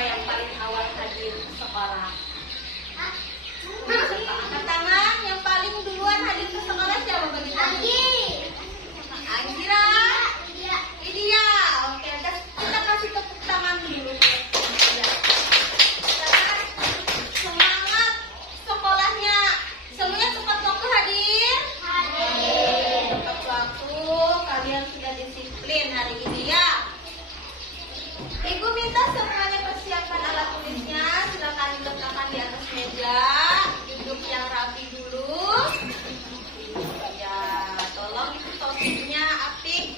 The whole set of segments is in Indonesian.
yang paling awal hadir ke sekolah? Angkat tangan, yang paling duluan hadir ke sekolah siapa bagi kamu? Angira. Idia. Oke, kita kasih tepuk tangan dulu. Semangat sekolahnya. Semuanya tepat waktu hadir? Tepat waktu. Kalian sudah disiplin hari ini ya. Ibu minta semuanya persiapkan alat tulisnya. Silakan diletakkan di atas meja. Duduk yang rapi dulu. Ya, tolong itu topinya apik.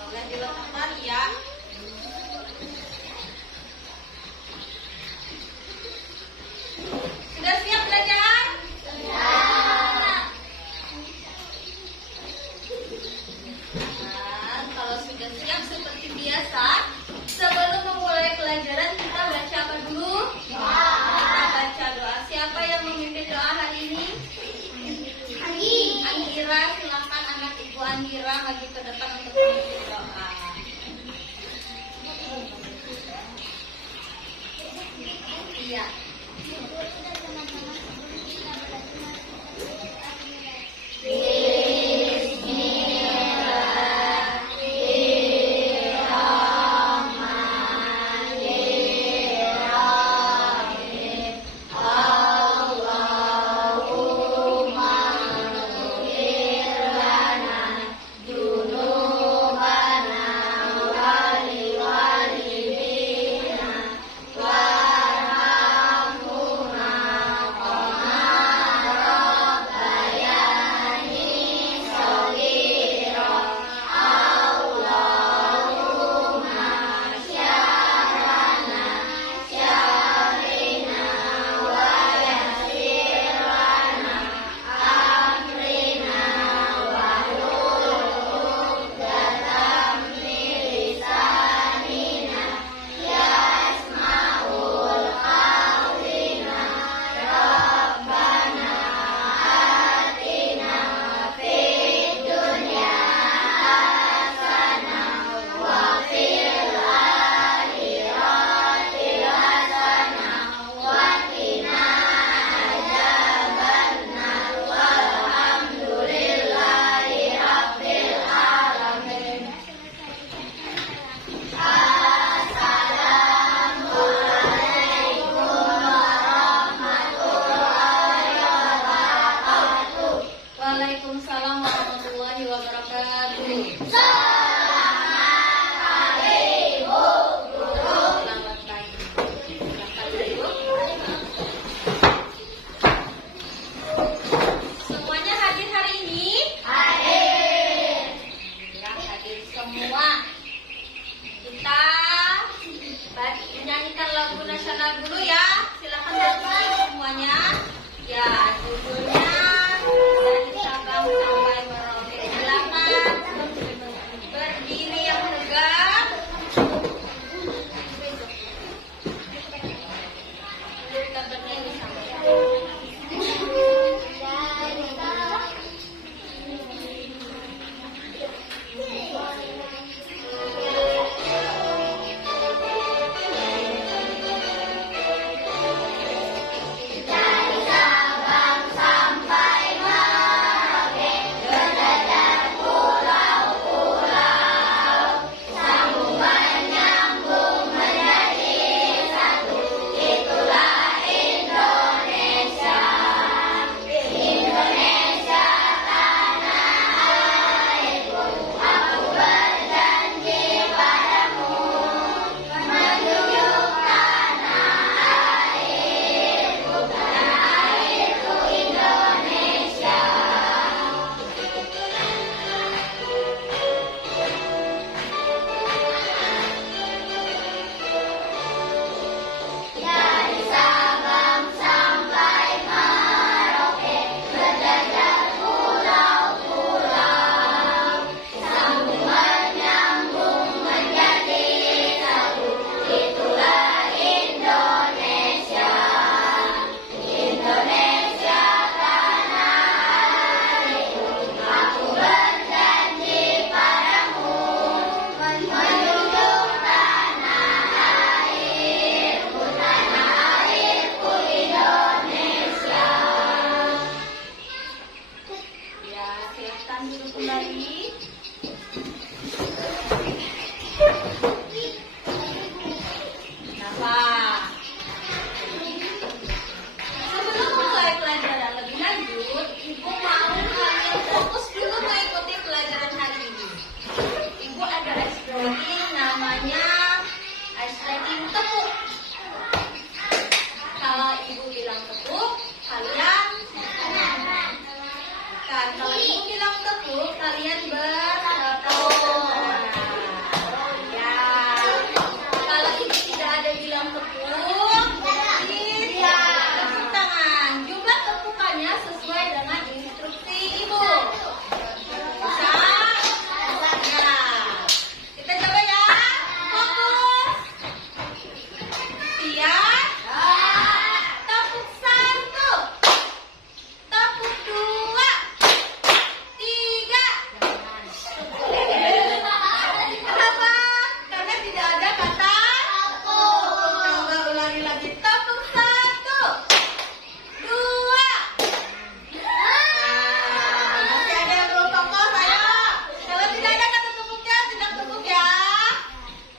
Boleh diletakkan ya. Sudah siap belajar? Nah, kalau sudah siap seperti biasa, sebelum memulai pelajaran kita baca apa dulu? Kita baca doa. Siapa yang memimpin doa hari ini? Angira, silakan anak ibu Angira maju ke depan untuk memimpin doa. Iya. Waalaikumsalam warahmatullahi wabarakatuh. Selamat pagi. Silakan Ibu. Semuanya hadir hari ini? Alhamdulillah hadir semua. Kita menyanyikan lagu nasional dulu ya. Silakan berdiri semuanya. Ya, judulnya dari Sabang sampai Merauke. Silakan. kembali. Kenapa? Sebelum mulai pelajaran lebih lanjut, Ibu mau kalian fokus dulu mengikuti pelajaran hari ini. Ibu ada ice breaking, namanya ice breaking tepuk. Kalau Ibu bilang tepuk, kalian kan kalau Ibu bilang tepuk, kalian bertepuk. Ya. Kalau Ibu tidak ada bilang tepuk, berarti tepuk tangan. Jumlah tepukannya sesuai dengan instruksi Ibu. Bisa? Ya. Kita coba ya. Fokus. Siap. Tepuk 1, tepuk 2, 3. Kenapa? Karena tidak ada kata tepuk. Coba ulangi lagi. Tepuk 1, 2. Masih ada yang belum fokus, ayo. Kalau tidak ada kata tepuknya, tidak tepuk ya.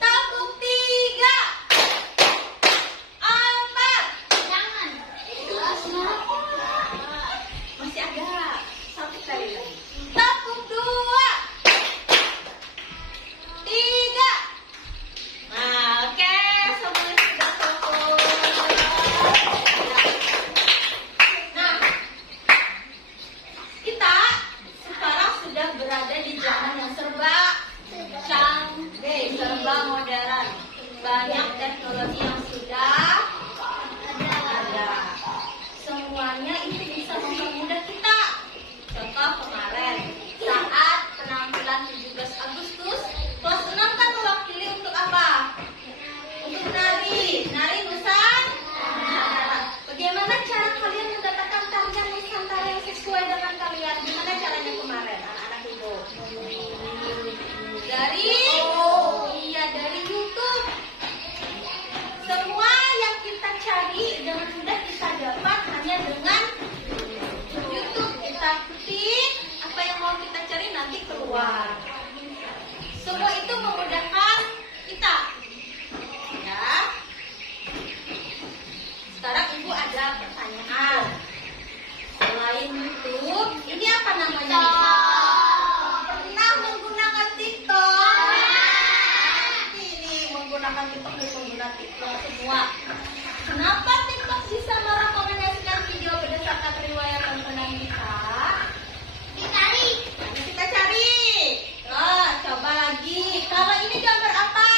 Tepuk 3, 4. Masih agak satu kali lagi. Tepuk 2, 3. Nah, oke, semuanya sudah fokus. Nah, kita sekarang sudah berada di zaman yang serba canggih, serba modern. Banyak teknologi yang sudah ada. Semuanya itu bisa mempermudah kita. Contoh kemarin, saat penampilan 17 Agustus, kelas 6 kan mewakili untuk apa? Untuk nari Nusantara. Bagaimana cara kalian mendapatkan tarian Nusantara yang sesuai dengan kalian? Gimana caranya kemarin, anak-anak Ibu? Dari YouTube. Semua yang kita cari dengan mudah kita dapat hanya dengan YouTube. Kita ketik apa yang mau kita cari nanti keluar. Semua itu memudahkan kita. Ya. Sekarang Ibu ada pertanyaan. Selain YouTube, ini apa namanya? Pernah menggunakan TikTok? Ini menggunakan TikTok dan pengguna TikTok semua. Kenapa TikTok bisa merekomendasikan video berdasarkan riwayat tontonan kita? Nanti kita cari. Oh, coba lagi. Kalau ini gambar apa?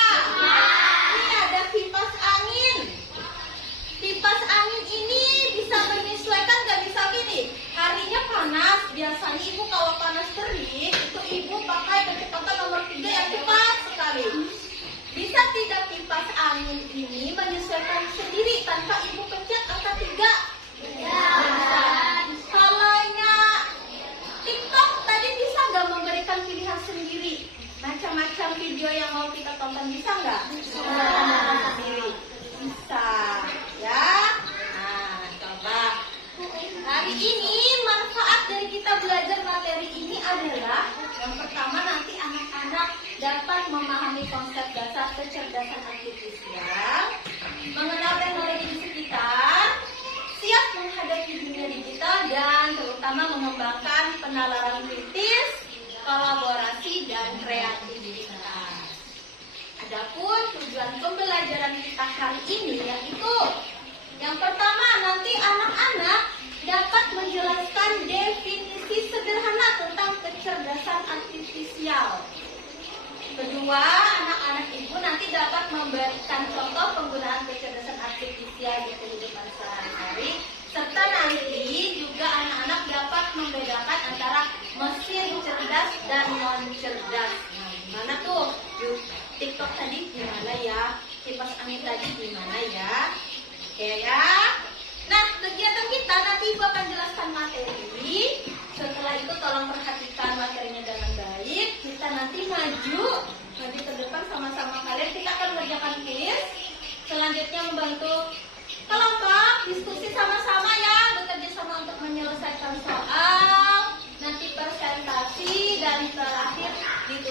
Ini ada kipas angin. Kipas angin ini bisa menyesuaikan, nggak bisa gini. Harinya panas, biasanya Ibu kalau panas terik, itu Ibu pakai kecepatan nomor 3 yang cepat sekali. Bisa tidak kipas angin ini menyesuaikan sendiri tanpa Ibu pencet angka 3? Bisa. Kalaunya TikTok tadi bisa nggak memberikan pilihan sendiri? Macam-macam video yang mau kita tonton bisa nggak? Bisa. Sendiri. Bisa. Ya. Nah, coba. Hari ini manfaat dari kita belajar materi ini adalah yang pertama nanti anak-anak dapat memahami konsep dasar kecerdasan artifisial, mengenal teknologi di sekitar, siap menghadapi dunia digital dan terutama mengembangkan penalaran kritis, kolaborasi dan kreativitas. Adapun tujuan pembelajaran kita kali ini yaitu yang pertama nanti anak-anak dapat menjelaskan definisi sederhana tentang kecerdasan artifisial. Kedua, anak-anak Ibu nanti dapat memberikan contoh penggunaan kecerdasan artifisial di kehidupan sehari-hari, serta nanti juga anak-anak dapat membedakan antara mesin cerdas dan non-cerdas. Nah, gimana tuh? Yuk, TikTok tadi gimana ya? Kipas angin tadi gimana ya? Oke ya. Nah, kegiatan kita nanti Ibu akan jelaskan materi. Setelah itu tolong perhatikan materinya dengan baik. Kita nanti maju ke depan sama-sama kalian. Kita akan mengerjakan quiz. Selanjutnya membantu kelompok diskusi sama-sama ya, bekerja sama untuk menyelesaikan soal. Nanti presentasi dan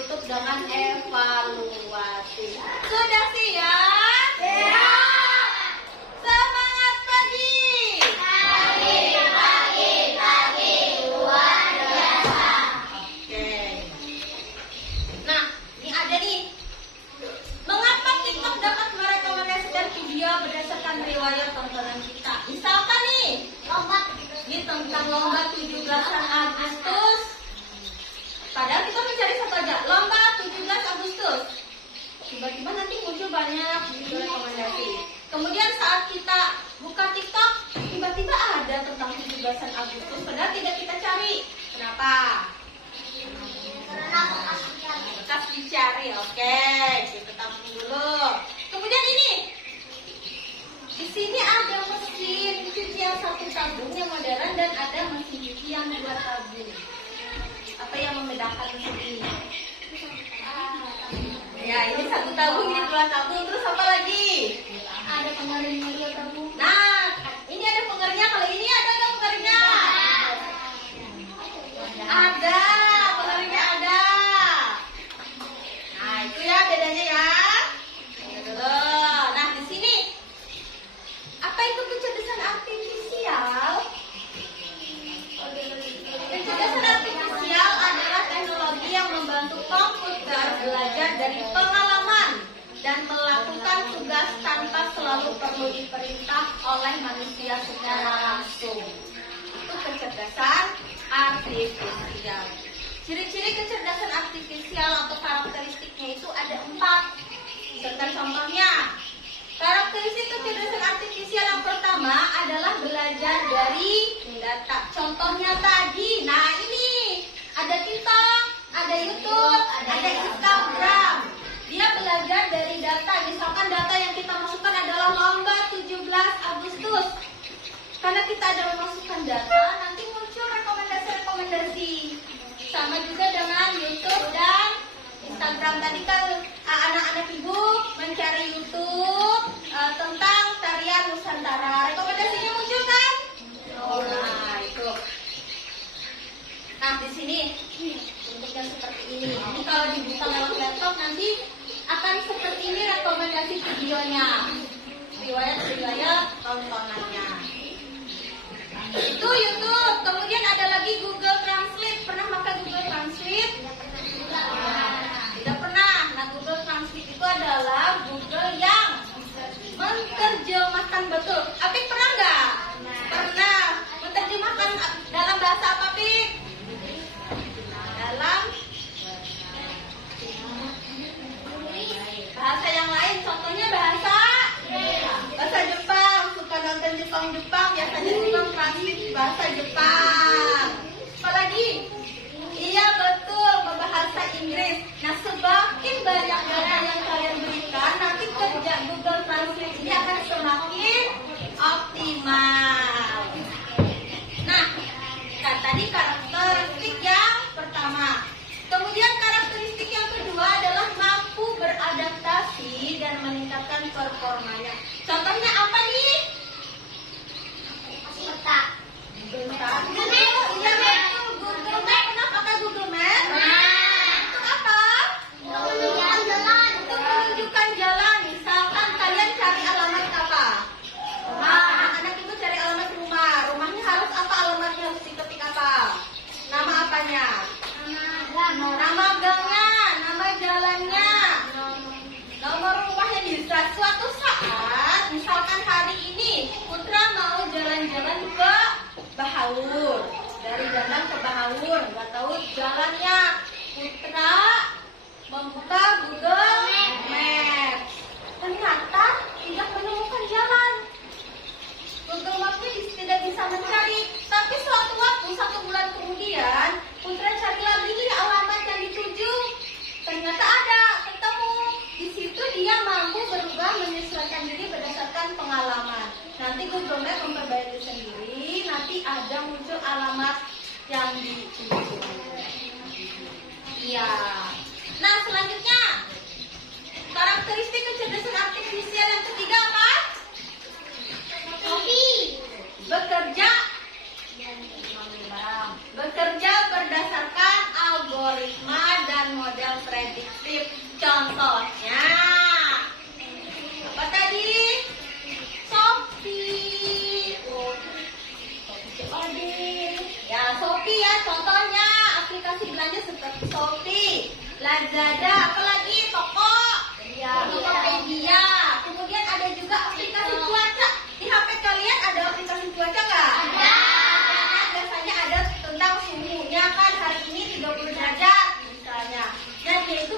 tutup dengan evaluasi. Sudah siap? Siap. Semangat pagi. Pagi, luar biasa. Oke. Nah, ini ada nih. Mengapa TikTok dapat merekomendasikan video berdasarkan riwayat tontonan kita? Misalkan nih, ini tentang lomba 17 Agustus. Padahal kita mencari satu aja, lomba 17 Agustus. Tiba-tiba nanti muncul banyak video rekomendasi. Kemudian saat kita buka TikTok, tiba-tiba ada tentang 17 Agustus. Padahal tidak kita cari. Kenapa? Bekas dicari. Oke, kita tampung dulu. Kemudian ini. Di sini ada mesin cuci yang satu tabung yang modern dan ada mesin cuci yang dua tabung. Apa yang membedakan mesin ini? Ya, ini satu tabung, ini dua tabung. Terus apa lagi? Ada pengeringnya dua tabung. Nah, ini ada pengeringnya. Kalau ini ada nggak pengeringnya? Ada, pengeringnya ada. Nah, itu ya bedanya ya. Dulu. Nah, di sini apa itu kecerdasan artifisial? Kecerdasan artifisial adalah teknologi yang membantu komputer belajar dari pengalaman dan melakukan tugas tanpa selalu perlu diperintah oleh manusia secara langsung. Itu kecerdasan artifisial. Ciri-ciri kecerdasan artifisial atau karakteristiknya itu ada 4. Serta contohnya. Karakteristik kecerdasan artifisial yang pertama adalah belajar dari data. Contohnya tadi, nah ini ada TikTok, ada YouTube, ada Instagram. Dia belajar dari data. Misalkan data yang kita masukkan adalah lomba 17 Agustus. Karena kita ada memasukkan data, nanti muncul rekomendasi-rekomendasi. Sama juga dengan YouTube dan Instagram. Tadi kan anak-anak ibu mencari YouTube tentang tarian Nusantara. Rekomendasinya muncul kan? Nah, itu. Nah, di sini bentuknya seperti ini. Ini kalau dibuka lewat laptop nanti akan seperti ini rekomendasi videonya. Riwayat-riwayat tontonannya. Itu YouTube. Kemudian ada lagi Google Translate. Pernah pakai Google Translate? Tidak pernah. Nah, Google Translate itu adalah Google yang menerjemahkan betul. Apik pernah nggak? Pernah. Menerjemahkan dalam bahasa apa, Pik? Dalam bahasa yang lain. Contohnya bahasa Jepang. Suka nonton Jepang biasanya Google Translate bahasa Jepang. Apalagi? Iya betul, berbahasa Inggris. Nah, semakin banyak data yang kalian berikan, nanti kerja Google Translate ini akan semakin optimal. Nah, tadi karakteristik yang pertama. Kemudian karakteristik yang kedua adalah mampu beradaptasi dan meningkatkan performanya. Contohnya apa nih? Peta. Google Map. Pernah pakai Google Map? Untuk apa? Menunjukkan jalan. Untuk menunjukkan jalan. Misalkan kalian cari alamat apa? Anak itu cari alamat rumah. Rumahnya harus apa alamatnya? Harus diketik apa? Nama apanya? Nama gangnya, nama jalannya, nomor rumahnya bisa. Suatu saat, misalkan hari ini Putra mau jalan-jalan ke Bahaur, dari Dandang ke Bahaur, nggak tahu jalannya. Putra membuka Google Maps, ternyata tidak menemukan jalan. Google Maps-nya tidak bisa mencari. Tapi suatu waktu 1 bulan kemudian, Putra cari lagi nih alamat yang dituju. Ternyata ada, ketemu. Di situ dia mampu berubah menyesuaikan diri berdasarkan pengalaman. Nanti Google Maps memperbaiki sendiri. Nanti ada muncul alamat yang dituju. Iya. Nah, selanjutnya karakteristik kecerdasan artifisial yang ketiga apa? Bekerja berdasarkan algoritma dan model model prediktif. Contohnya apa tadi? Shopee. Ya, Shopee ya contohnya aplikasi belanja seperti Shopee, Lazada, apalagi Tokopedia. Kemudian ada juga aplikasi cuaca. Di HP kalian ada aplikasi cuaca nggak? Ada. Nah, biasanya ada tentang suhunya kan hari ini 30 derajat misalnya. Dan dia itu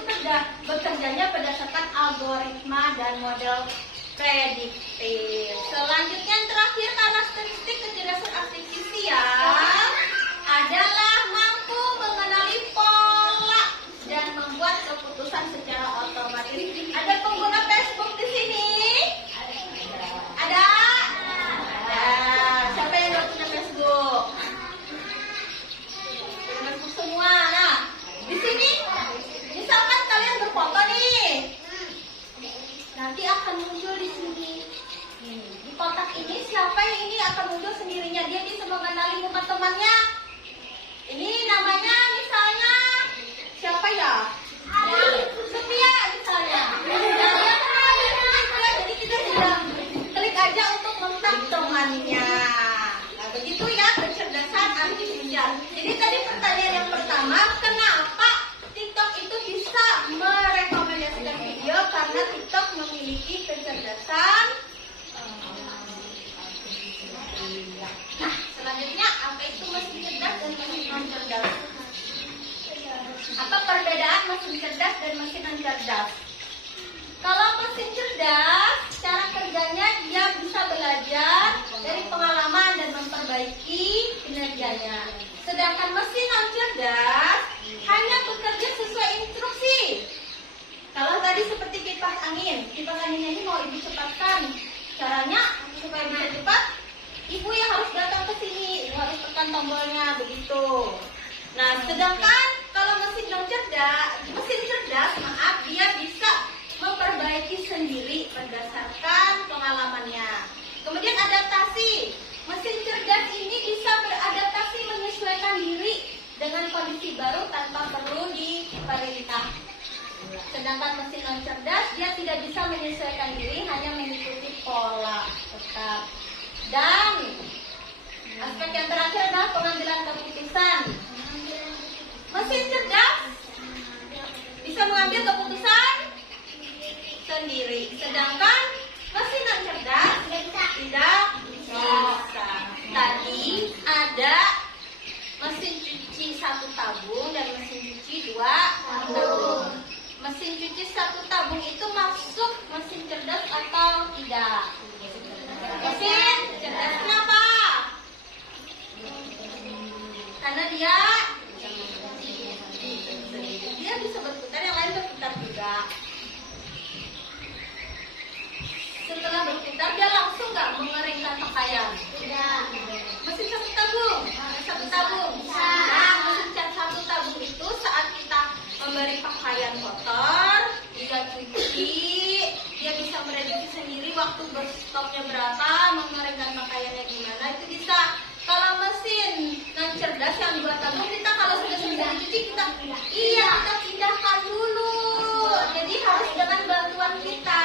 bekerjanya berdasarkan algoritma dan model prediktif. Selanjutnya yang terakhir, karakteristik kecerdasan artifisial adalah mampu mengenali pola dan membuat keputusan secara otomatis. Ada pengguna Facebook di sini? Ada? Ada. Siapa yang udah punya Facebook? Facebook semua. Nah, di sini misalkan kalian berfoto nih. Nanti akan muncul di sini. Di kotak ini siapa yang ini akan muncul sendirinya. Dia bisa mengenali muka temannya. Ini namanya misalnya siapa ya? Sophia misalnya. Jadi kita tinggal klik aja untuk mengenal temannya. Nah, begitu ya kecerdasan artifisial. Jadi tadi pertanyaan yang pertama, kenapa TikTok itu bisa merekomendasikan video? Karena TikTok memiliki kecerdasan. Nah, selanjutnya apa itu mesin cerdas dan mesin non cerdas? Apa perbedaan mesin cerdas dan mesin non cerdas? Kalau mesin cerdas, cara kerjanya dia bisa belajar dari pengalaman dan memperbaiki kinerjanya. Sedangkan mesin non cerdas hanya bekerja sesuai instruksi. Kalau tadi seperti kipas anginnya ini mau ibu cepatkan. Caranya supaya bisa cepat, ibu yang harus datang ke sini, ibu harus tekan tombolnya begitu. Nah, sedangkan kalau mesin cerdas, dia bisa memperbaiki sendiri berdasarkan pengalamannya. Kemudian adaptasi. Mesin cerdas ini bisa beradaptasi menyesuaikan diri dengan kondisi baru tanpa perlu diperintah. Sedangkan mesin non cerdas dia tidak bisa menyesuaikan diri, hanya mengikuti pola tetap. Dan aspek yang terakhir adalah pengambilan keputusan. Mesin cerdas bisa mengambil keputusan sendiri, sedangkan mesin non cerdas tidak bisa. Tadi ada mesin cuci 1 tabung dan mesin cuci 2 tabung. Mesin cuci 1 tabung itu masuk mesin cerdas atau tidak? Mesin cerdas. Kenapa? Karena dia bisa berputar, yang lain berputar juga. Setelah berputar dia langsung nggak mengeringkan pakaian? Tidak. Mesin 1 tabung. Nah, mesin 1 tabung itu saat kita memberi pakaian kotor, dia cuci, dia bisa prediksi sendiri waktu berstopnya berapa, mengeringkan pakaiannya gimana, itu bisa. Kalau mesin non cerdas yang 2 tabung, kita kalau sudah selesai cuci kita pindahkan dulu. Jadi harus dengan bantuan kita,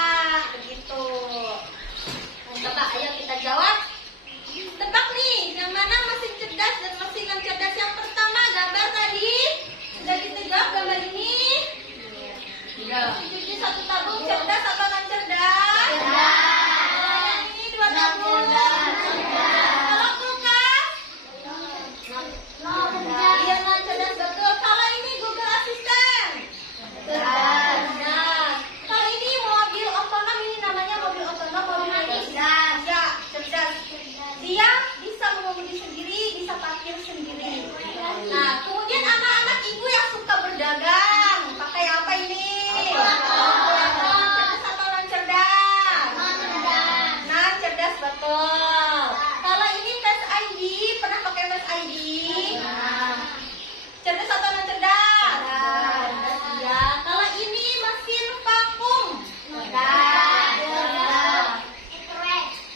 begitu. Coba ayo kita jawab. Tebak nih, yang mana mesin cerdas dan mesin non cerdas? Yang pertama gambar tadi sudah kita jawab gambar ini. Mesin cuci 1 tabung cerdas atau non cerdas? Cerdas. Ini 2 tabung. Kalau kulkas? Iya, non cerdas betul. Kalau ini Google Assistant? Cerdas. Nah, kalau ini mobil otonom, ini namanya mobil otonom, mobil ini? Ya, cerdas. Dia bisa mengemudi sendiri, bisa parkir sendiri. Nah, kemudian anak-anak ibu yang suka berdagang, pakai apa ini? Cerdas atau non cerdas? Non cerdas betul. Kalau ini Face ID, pernah pakai Face ID? Cerdas atau non cerdas? Ya. Kalau ini mesin vakum?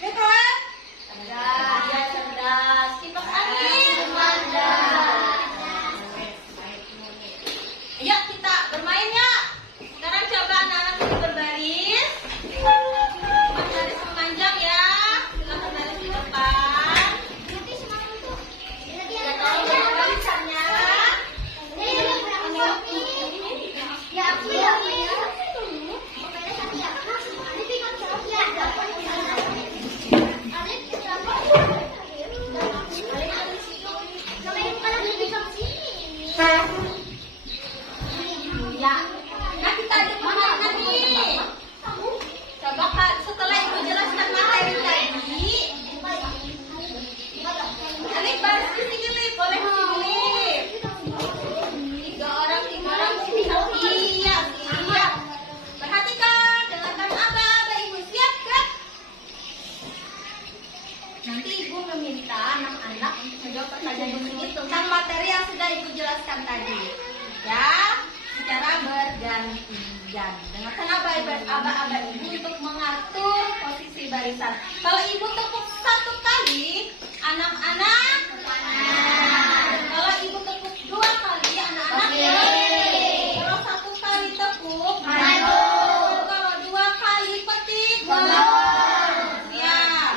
Microwave? Dia cerdas. Kipas angin? Ayo kita bermain Ya. Nah, kita ada permainan nih. Coba Kak, setelah Ibu jelaskan materi tadi, Alif baris di sini, Lip. Boleh di sini, Lip. Tiga orang sini. Iya, siap. Perhatikan, dengarkan aba-aba Ibu. Siap, Kak? Nanti Ibu meminta anak-anak menjawab pertanyaan ini tentang materi yang sudah Ibu jelaskan tadi. Ya, secara bergantian. Dengarkan aba-aba Ibu untuk mengatur posisi barisan. Kalau Ibu tepuk satu kali, anak-anak. Kalau Ibu tepuk dua kali, anak-anak. Kalau satu kali tepuk, kalau dua kali petik, siap.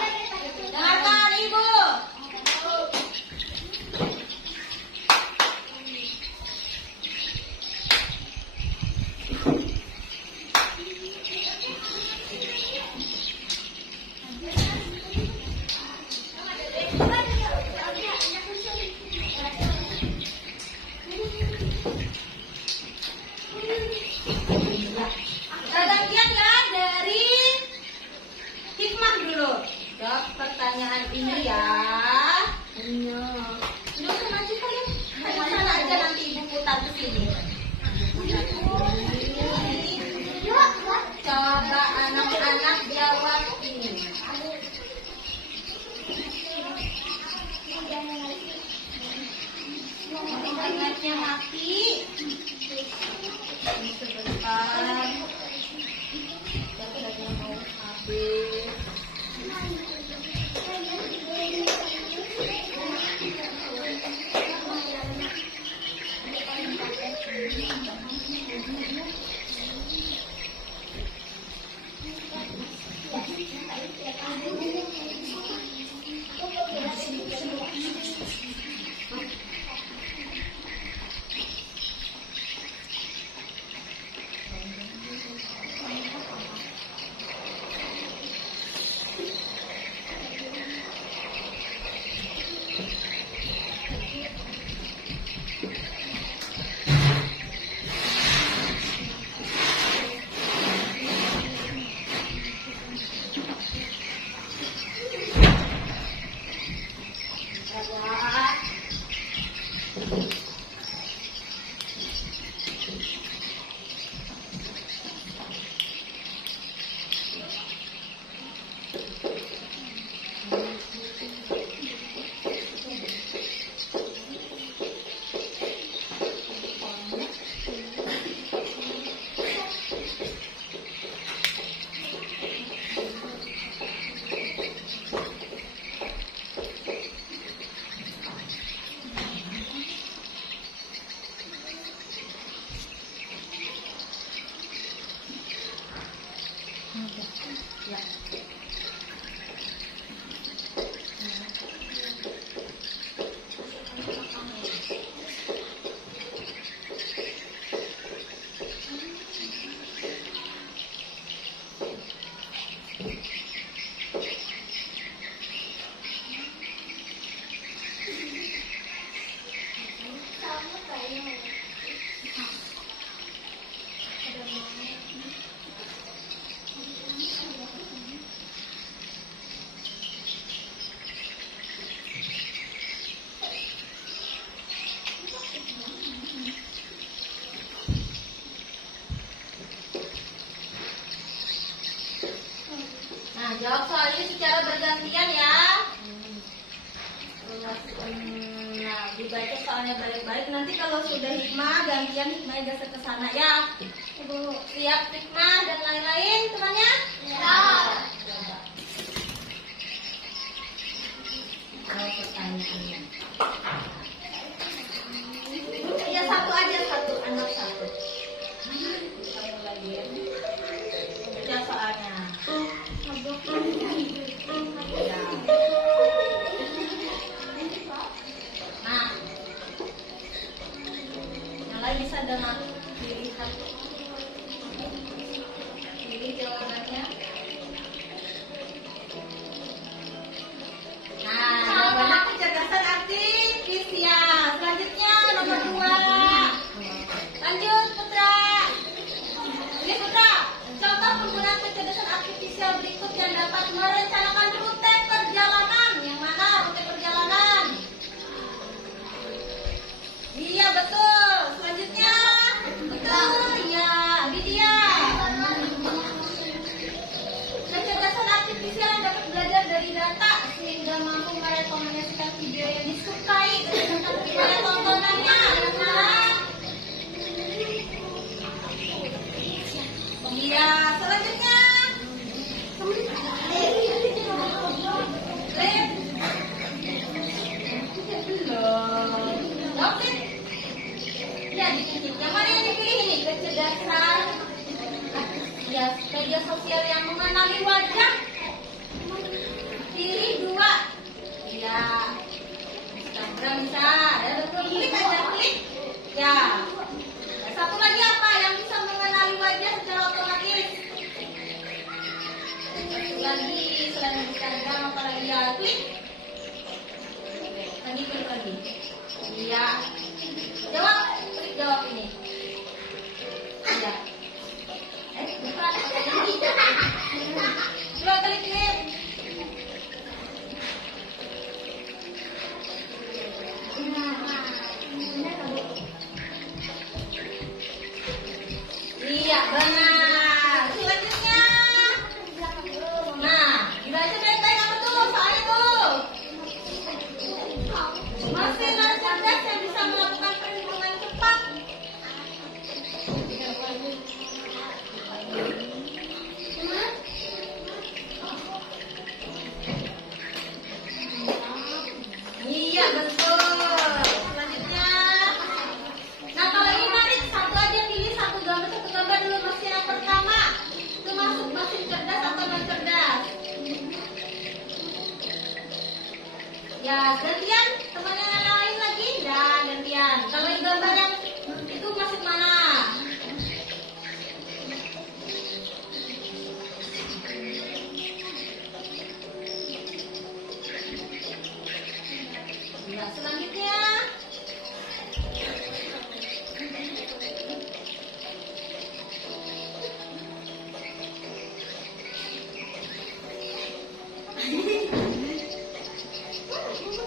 Dengarkan Ibu. Pergantian ya dari Hikmah dulu. Jawab pertanyaan ini ya. Nggak usah maju kalian. Hanya sana aja nanti Ibu putar ke sini. Coba anak-anak jawab ini. Internetnya mati. Sebentar. Tapi lagi mau habis. Ya. Nah, jawab soal ini secara bergantian ya. Nah, dibaca soalnya baik-baik. Nanti kalau sudah Hikmah, gantian Hikmah geser ke sana ya. Ibu siap Hikmah dan lain-lain temannya? Ya. Coba. Jawab pertanyaannya. Ya satu aja, satu anak satu. Satu lagi ya. Baca soalnya. Ya. Nah, yang lain bisa dengan dilihat. Pilih jawabannya. Nah, jawabannya kecerdasan artifisial. Selanjutnya nomor 2. Lanjut Putra. merencanakan rute perjalanan. Yang mana rute perjalanan? Iya betul. Selanjutnya, betul ya, Widya. Kecerdasan artifisial yang dapat belajar dari data sehingga mampu merekomendasikan video yang disukai berdasarkan riwayat tontonannya. Yang mana? Iya. Selanjutnya, Lip. Belum. Oke. Ya, dikit. Yang mana yang dipilih ini? Kecerdasan ya, media sosial yang mengenali wajah. Pilih 2. Ya. Instagram bisa. Ya, betul. Klik aja, klik. Ya. Satu lagi apa yang bisa mengenali wajah secara otomatis? Satu lagi selain Instagram apa lagi ya? Klik. Lagi klik lagi. Iya. Jawab. Klik jawab ini. Iya. Bukan. Coba klik ini. Iya, benar. Selanjutnya. Nah, dibaca baik-baik apa tuh? Soalnya tuh. Mesin cerdas yang bisa melakukan perhitungan cepat. Iya, betul. Selanjutnya. Nah, kalau ini menarik, satu aja pilih satu gambar dulu. Mesin yang pertama. Itu masuk mesin cerdas atau non cerdas? Ya, gantian. Temannya yang lain lagi. Ya, gantian. Kalau ini gambar yang itu masuk mana? Ya, selanjutnya.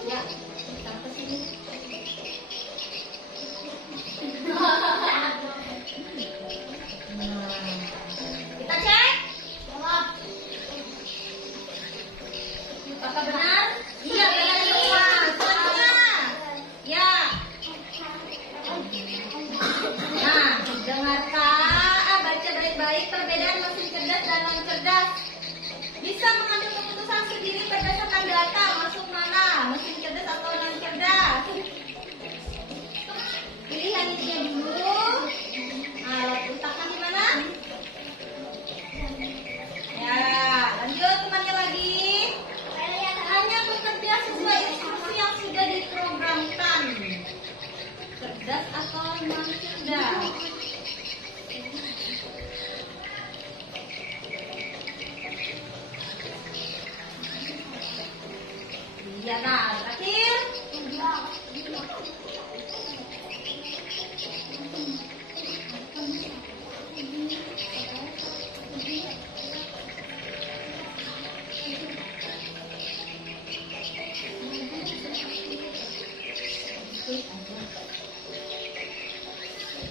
Ya, sampai sini. Kita cek. Apakah benar? Iya, benar semua. Selanjutnya. Ya. Nah, dengarkan, baca baik-baik perbedaan mesin cerdas dan non cerdas. Bisa mengambil keputusan sendiri berdasarkan data. Masuk mana? Mesin cerdas atau non cerdas? Pilihannya dulu. Alat letakkan di mana? Ya, lanjut temannya lagi. Hanya bekerja sesuai instruksi yang sudah diprogramkan. Cerdas atau non cerdas? Iya, nah, terakhir.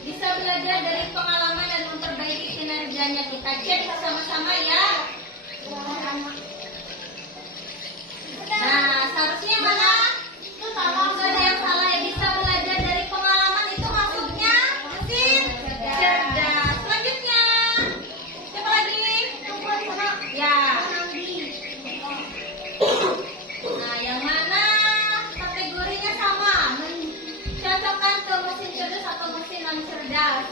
Bisa belajar dari pengalaman dan memperbaiki kinerjanya. Kita cek bersama-sama ya. Nah, seharusnya mana? Nggak ada yang salah ya. Bisa belajar dari pengalaman itu masuknya mesin cerdas. Selanjutnya, siapa lagi? Ya. Nah, yang mana kategorinya sama? Mencocokkan ke mesin cerdas atau mesin non cerdas?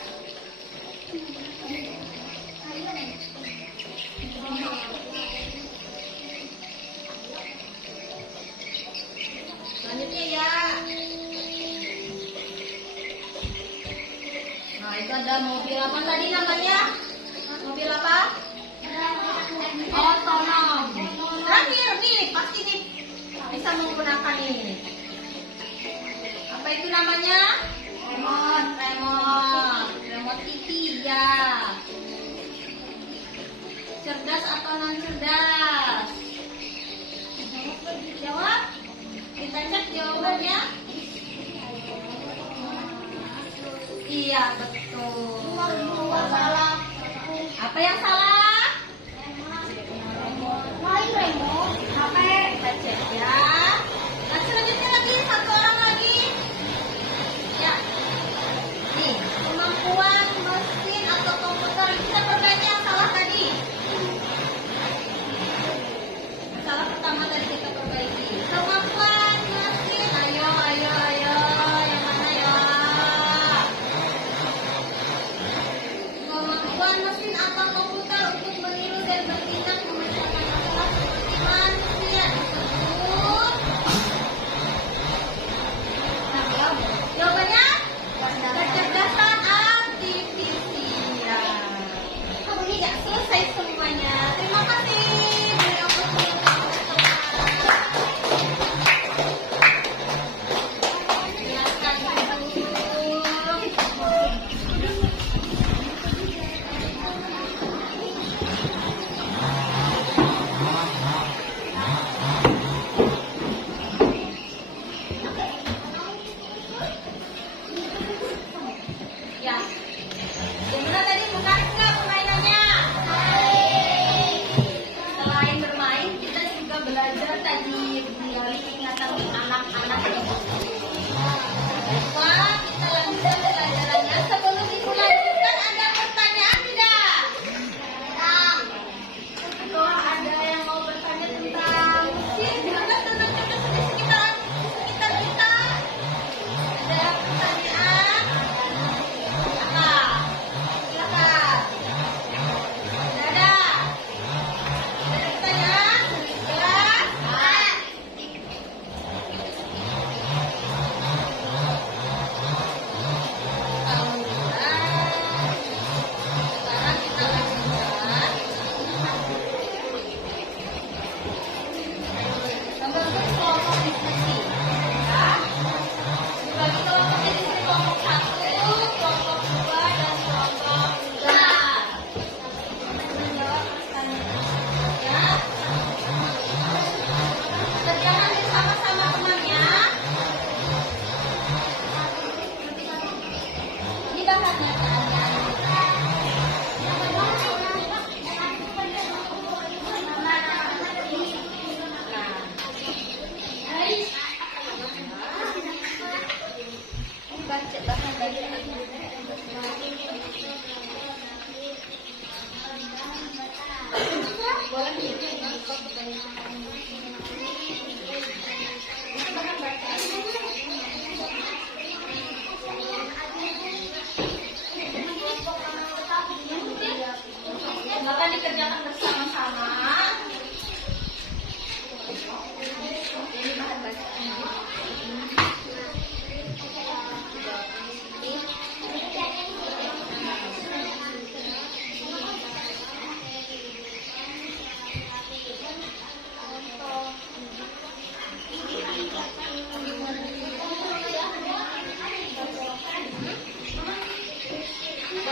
Selanjutnya ya. Nah, itu ada mobil apa tadi namanya? Mobil apa? Otonom. Terakhir nih, pasti nih bisa menggunakan ini. Apa itu namanya? Remote TV ya. Cerdas atau non cerdas? Apa yang salah? Main remote. Apa? Kita cek ya. Nah, selanjutnya lagi satu orang lagi. Ya. Nih, kemampuan mesin atau komputer. Kita perbaiki yang salah tadi. Salah pertama tadi kita perbaiki. Kemampuan mesin. Ayo, ayo, ayo. Yang mana ya? Kemampuan mesin atau komputer untuk meniru dan bertindak memecahkan masalah seperti manusia disebut. Nah, jawabannya kecerdasan artifisial. Kamu ini nggak selesai semuanya. Terima kasih. Beri aplaus dulu untuk teman-teman. Silakan duduk. Ya. Gimana tadi menarik nggak permainannya? Selain bermain, kita juga belajar tadi kembali ingatan anak-anak. Wah, kita lanjutkan pelajarannya. Sebelum dilanjutkan, ada pertanyaan tidak? Apakah ada yang mau bertanya tentang mesin? Gimana tanda-tanda di sekitar kita? Ada pertanyaan? Apa? Silakan. Tidak ada. Ada pertanyaan? Jelas? Sekarang kita lanjutkan. Membentuk kelompok diskusi. Ya. Dibagi kelompok diskusi kelompok 1, kelompok 2, dan kelompok 3. Menjawab pertanyaannya. Kerjakan bersama-sama temannya. Ini bahannya baca bahan Silakan dikerjakan bersama-sama. Ini bahan bacaan.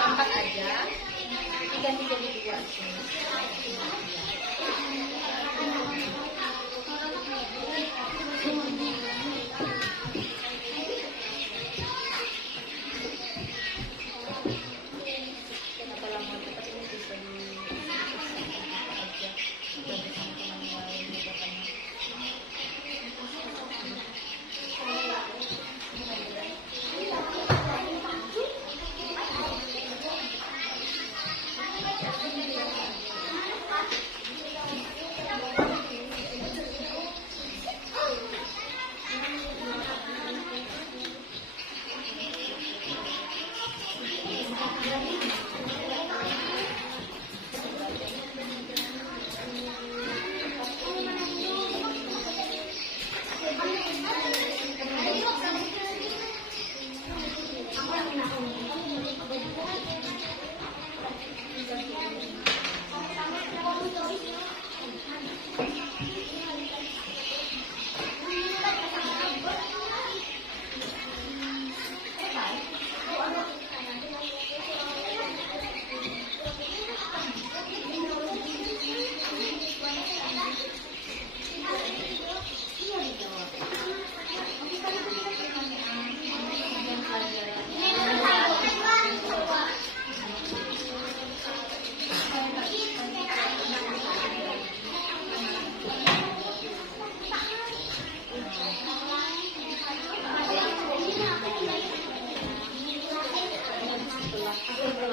Empat aja, diganti jadi 2. Kenapa lama tapi ini bisa aja. Ganti sama teman yang lain bahannya.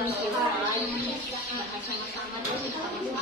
kelas 2 bahasa sama-sama terus sama-sama.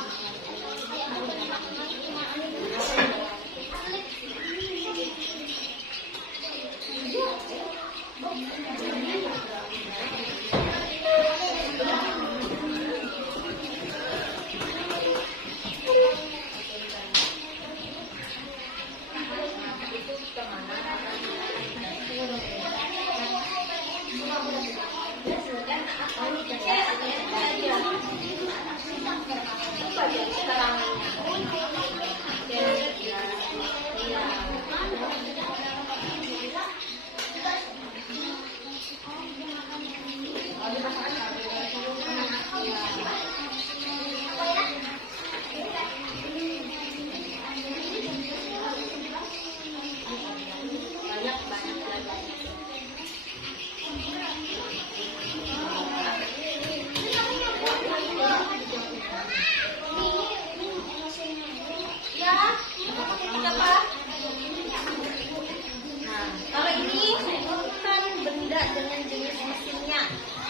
Dengan jenis mesinnya.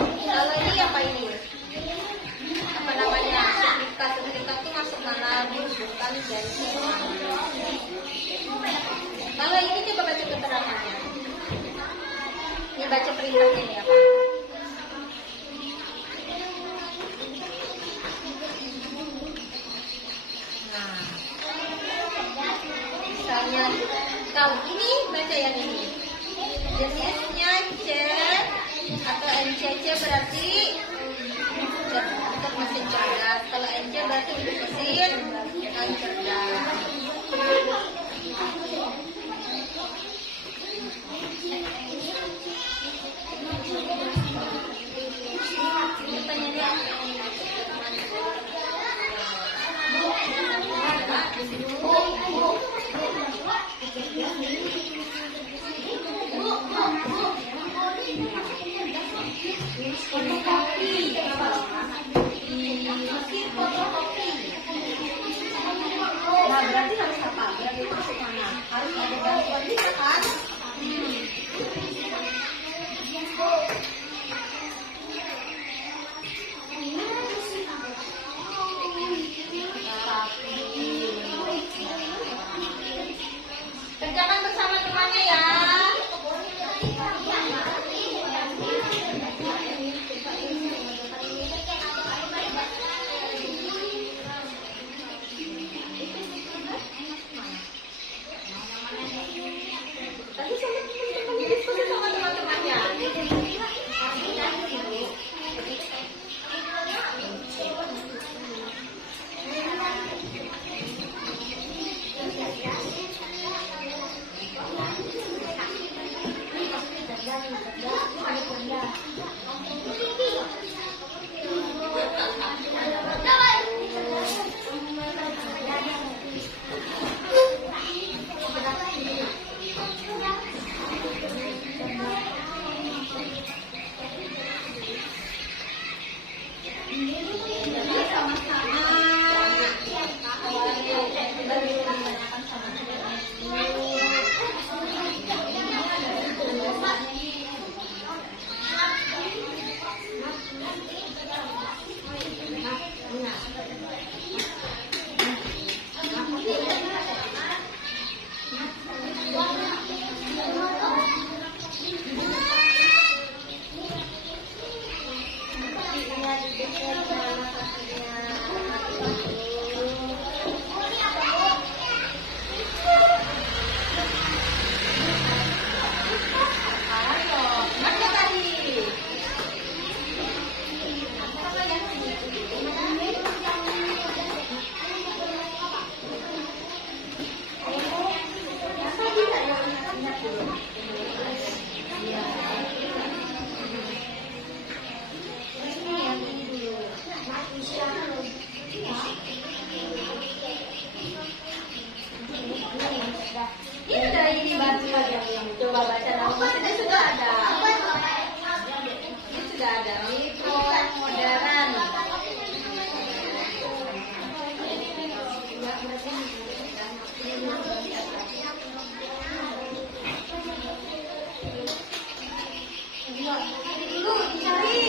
Kalau ini apa ini? Apa namanya? Sertifikat itu masuk mana? Bukan janji. Kalau ini coba baca keterangannya. Ini baca perintahnya nih apa? Nah, misalnya kalau ini baca yang ini. Jenisnya C atau NCC berarti untuk mesin cerdas. Kalau NC berarti untuk mesin non cerdas. Fotokopi, mesin fotokopi. Nah, berarti harus apa? Berarti masuk mana? Harus ada bantuan kita kan? Kerjakan bersama temannya ya. Ini ada ini baru yang coba baca nama ini sudah ada. Ini sudah ada mikro modern. Dulu dicari.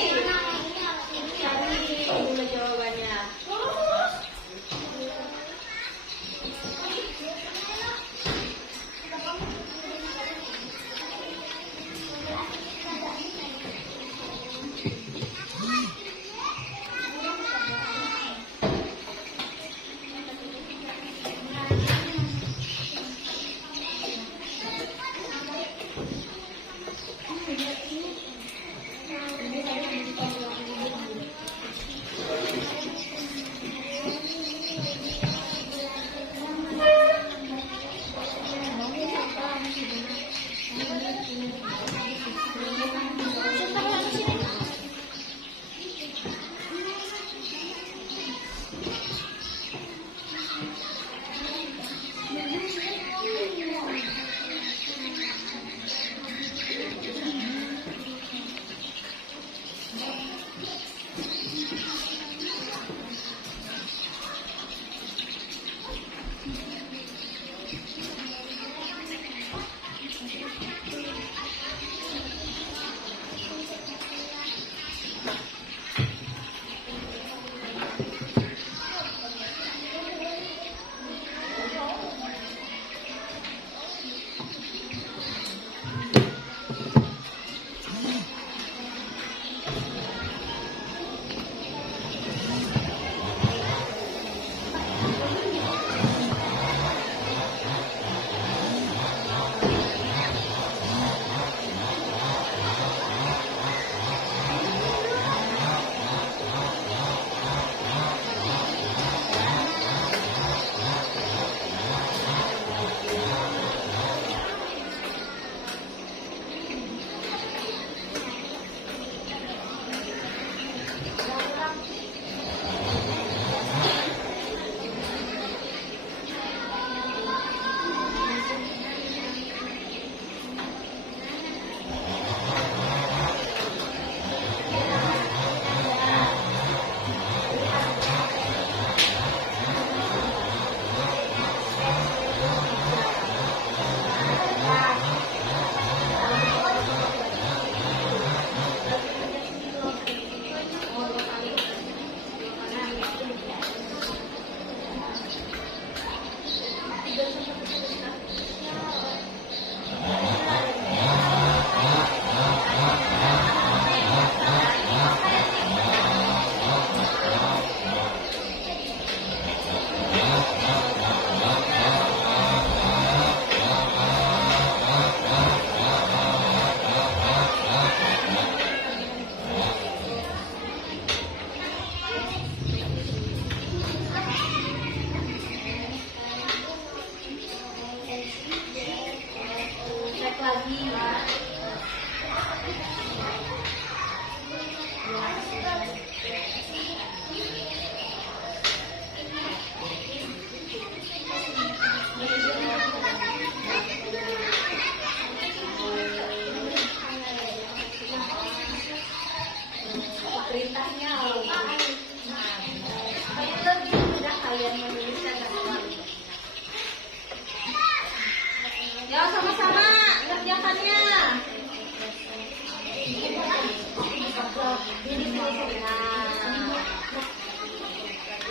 Ya, sama-sama ngerjakannya.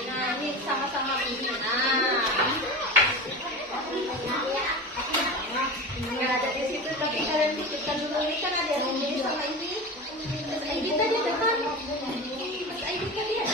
Nah, ini sama-sama begini. Nggak ada di situ, tapi kalian pikirkan dulu. Ini kan ada ini sama ini. Terus Aidi tadi depan. Terus Aidi tadi ya.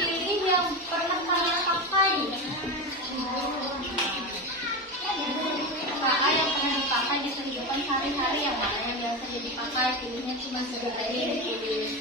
Pilih yang pernah kalian pakai. Kata yang pernah dipakai di kehidupan sehari-hari, yang mana yang biasa dipakai, pilihnya cuma sebentar ini dipilih.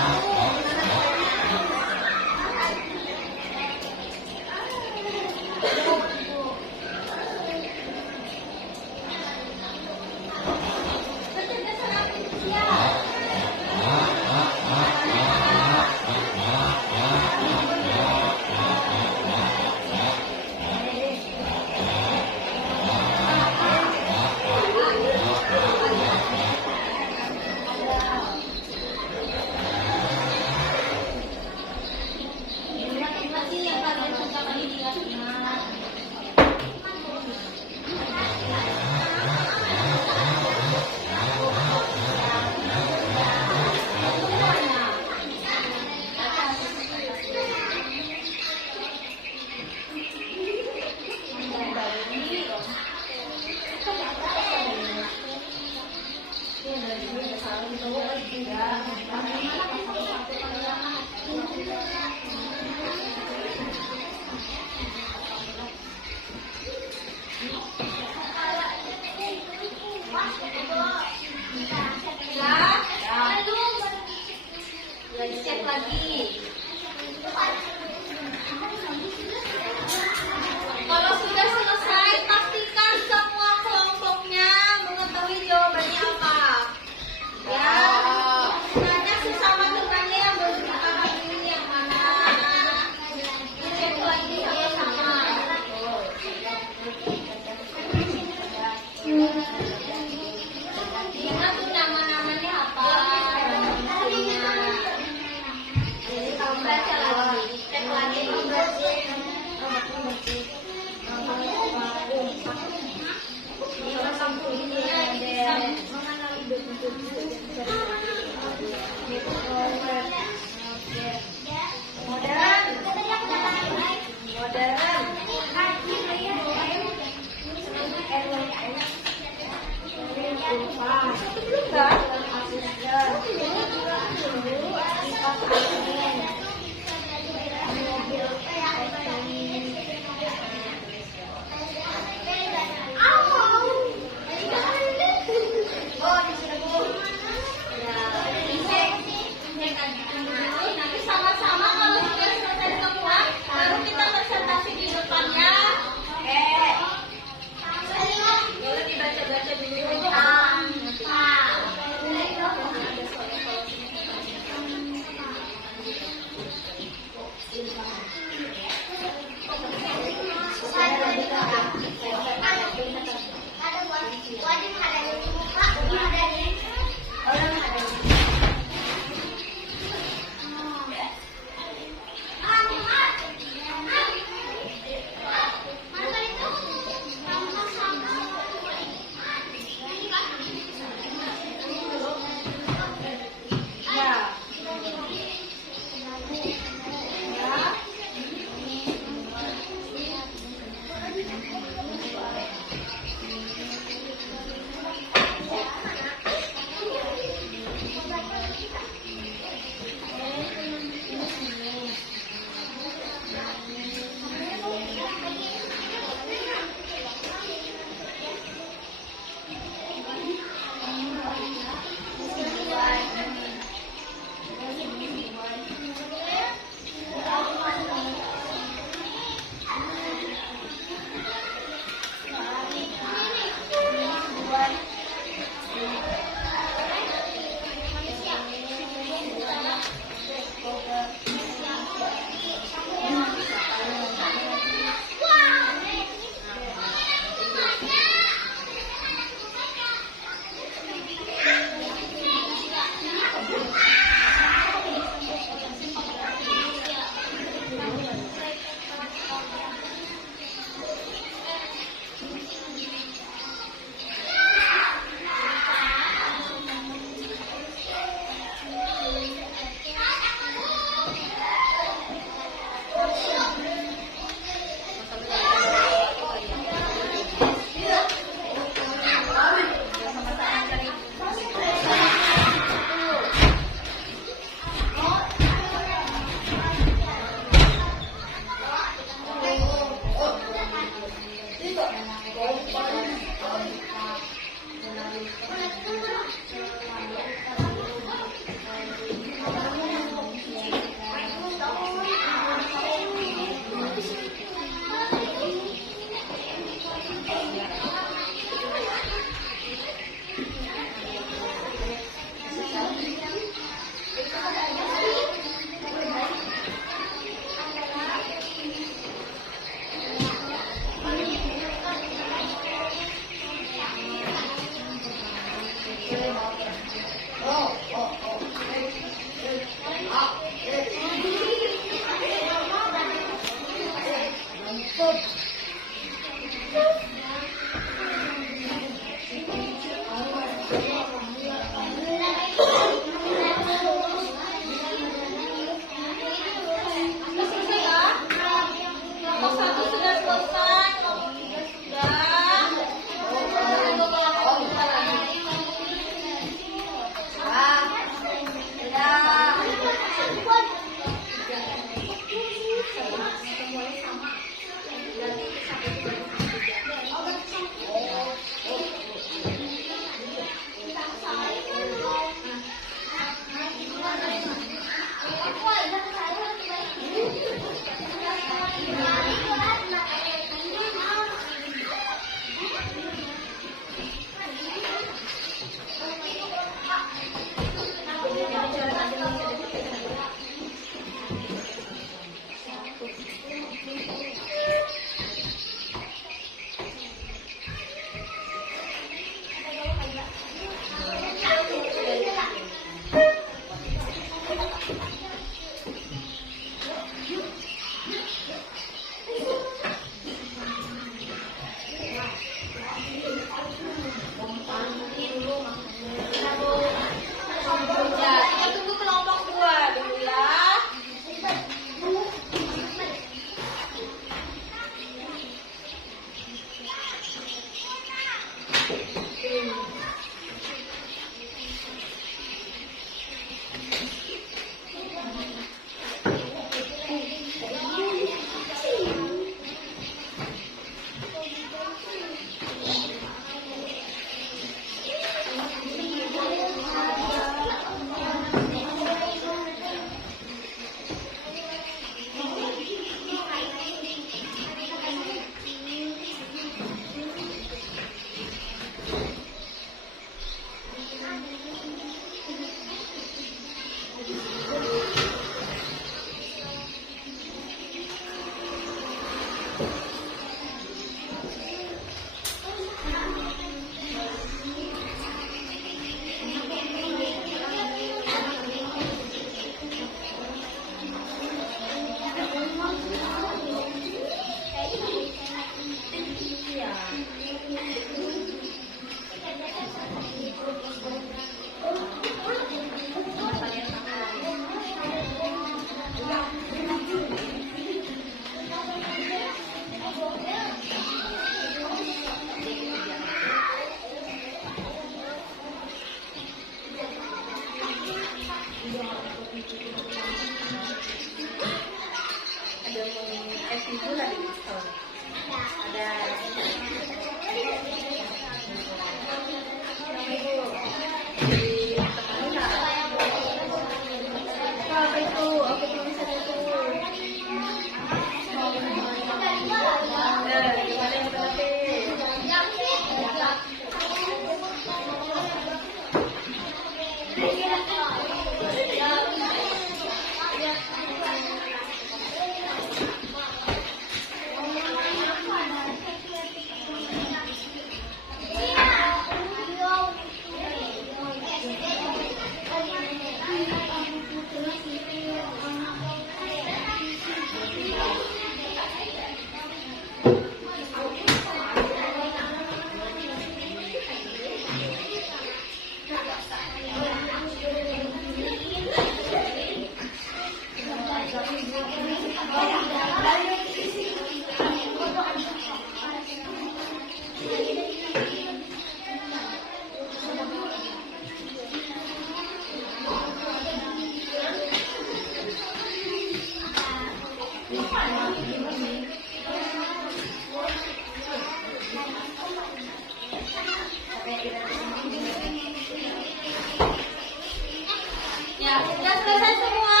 Ya, sudah selesai semua?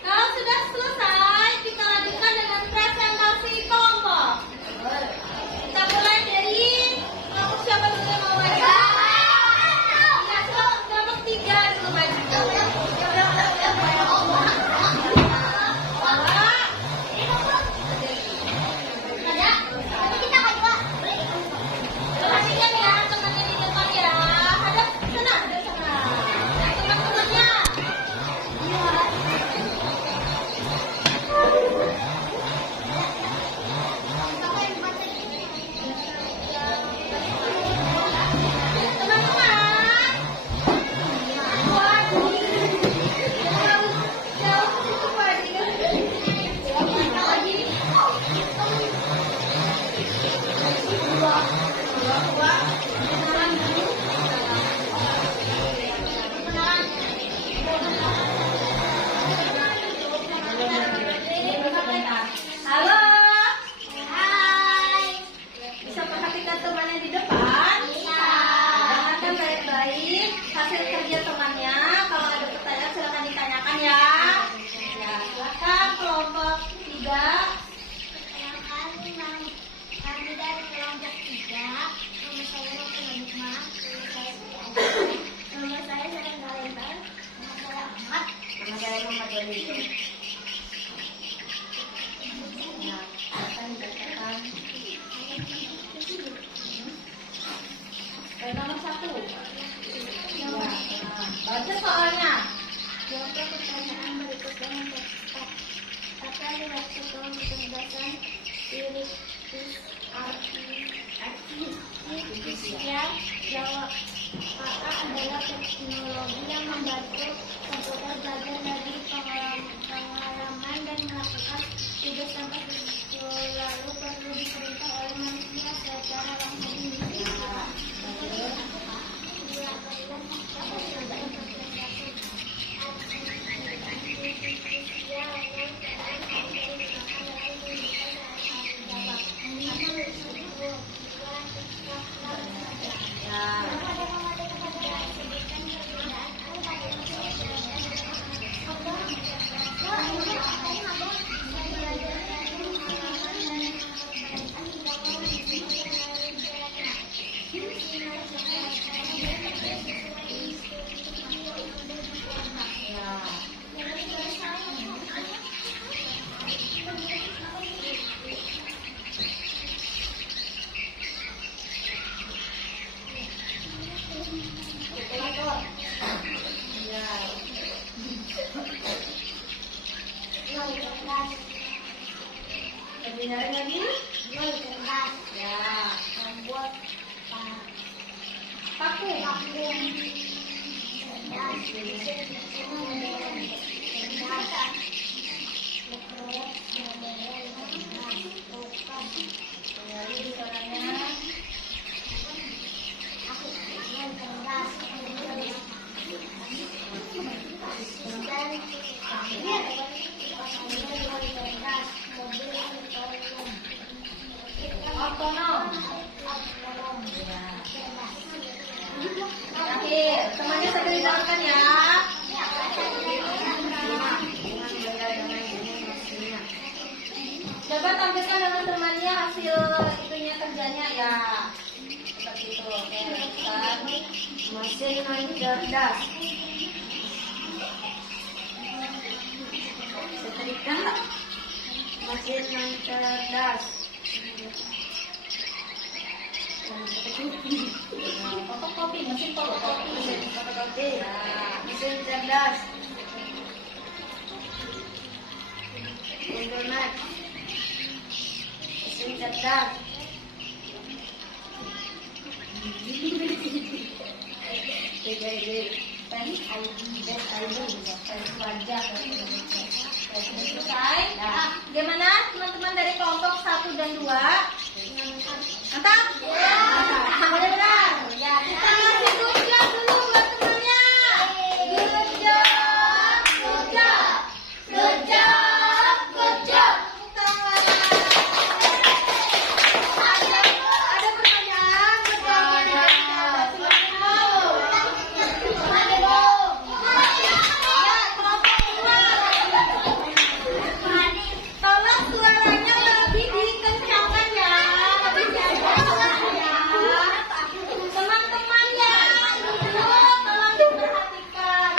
Kalau sudah selesai, kita lanjutkan dengan presentasi kelompok. Kita mulai dari kelompok siapa dulu yang mau maju? Ya, kelompok 3 dulu maju. Perhatikan ya, teman-teman di depan ya. Hadap sana, hadap sana. Teman-teman Ya, jawab. Maka adalah teknologi yang membantu komputer belajar dari pengalaman dan melakukan tugas tanpa selalu perlu diperintah oleh manusia secara langsung. Kedengaran lagi? Ya. Membuat Paku. Kembali suaranya. Otonom. Terakhir, temannya sambil dijalankan ya. Coba tampilkan dengan temannya hasil itunya kerjanya ya. Seperti itu. Oke, lakukan. Mesin cerdas. Setrika. Mesin cerdas. Fotokopi, mesin fotokopi. Mesin fotokopi. Nah, mesin cerdas. Internet. Mesin cerdas. Pen ID, pen wajah. Selesai. Nah, gimana teman-teman dari kelompok 1 dan 2? Mantap? Benar-benar. Ya, kita kasih good job dulu buat temannya. Good job, good job, good job, good job. Ada pertanyaan? Tolong suaranya lebih dikencangkan ya. Teman-temannya tolong diperhatikan.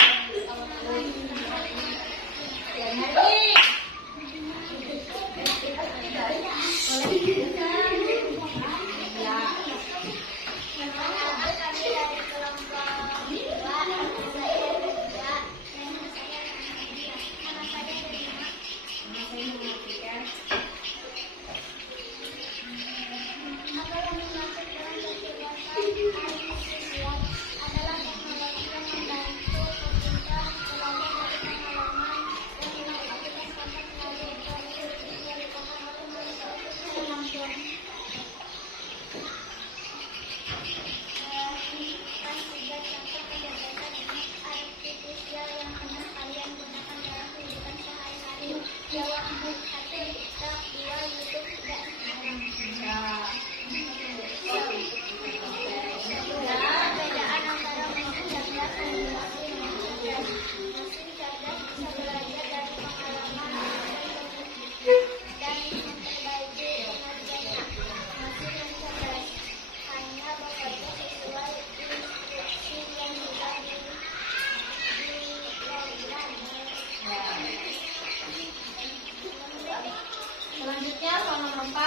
Selanjutnya soal nomor 4.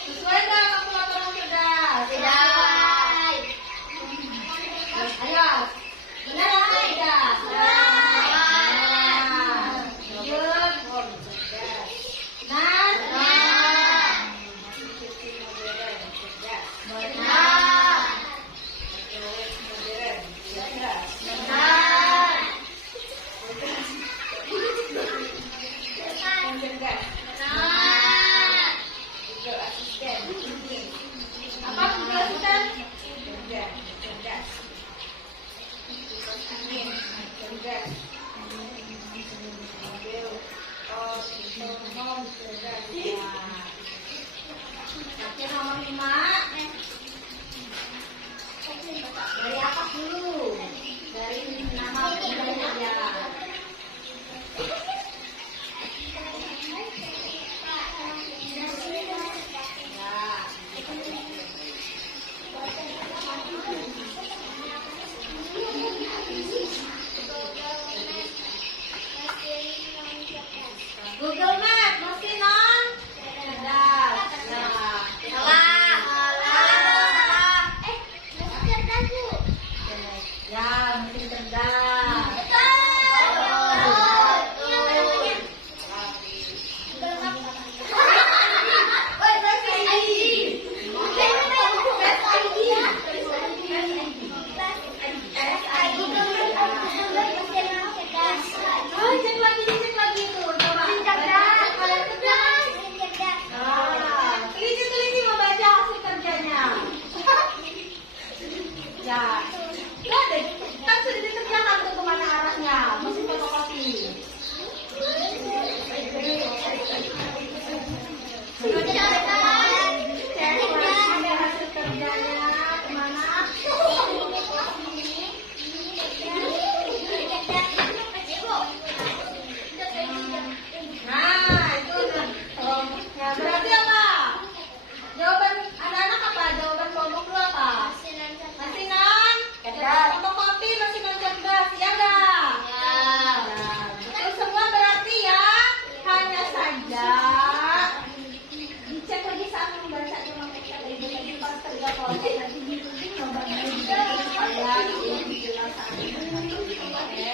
Sesuai nggak kalkulator yang cerdas? Tidak. Ayo, benar atau tidak? Benar. Lanjut. cerdas. Benar. Google Assistant. Apa Google Assistant? Cerdas. Cerdas. Amin. Cerdas. Mobil. Otonom cerdas. Oke, nomor 5. Dari apa dulu? Dari nama bendanya ya. Google Map mesti non cerdas. Nah, Salah. Salah. Cerdas, Bu. ya mesti cerdas. Oh, cek lagi tuh. Coba. Ah, teliti membaca hasil kerjanya. Ya, udah deh. Kan sudah dikerjakan tuh kemana arahnya. Mesti fotokopi. Cek lagi hasil kerjanya kemana. Nah, itu udah. Nah, berarti apa? Jawaban anak-anak apa? Jawaban kelompok dua apa? Masinan, fotokopi, masinan cerdas, ya enggak? Nah, betul semua berarti ya. Hanya saja dicek lagi saat membaca cuma tadi pas kerja proyek nanti dibimbing nomornya supaya lebih jelas. Oke.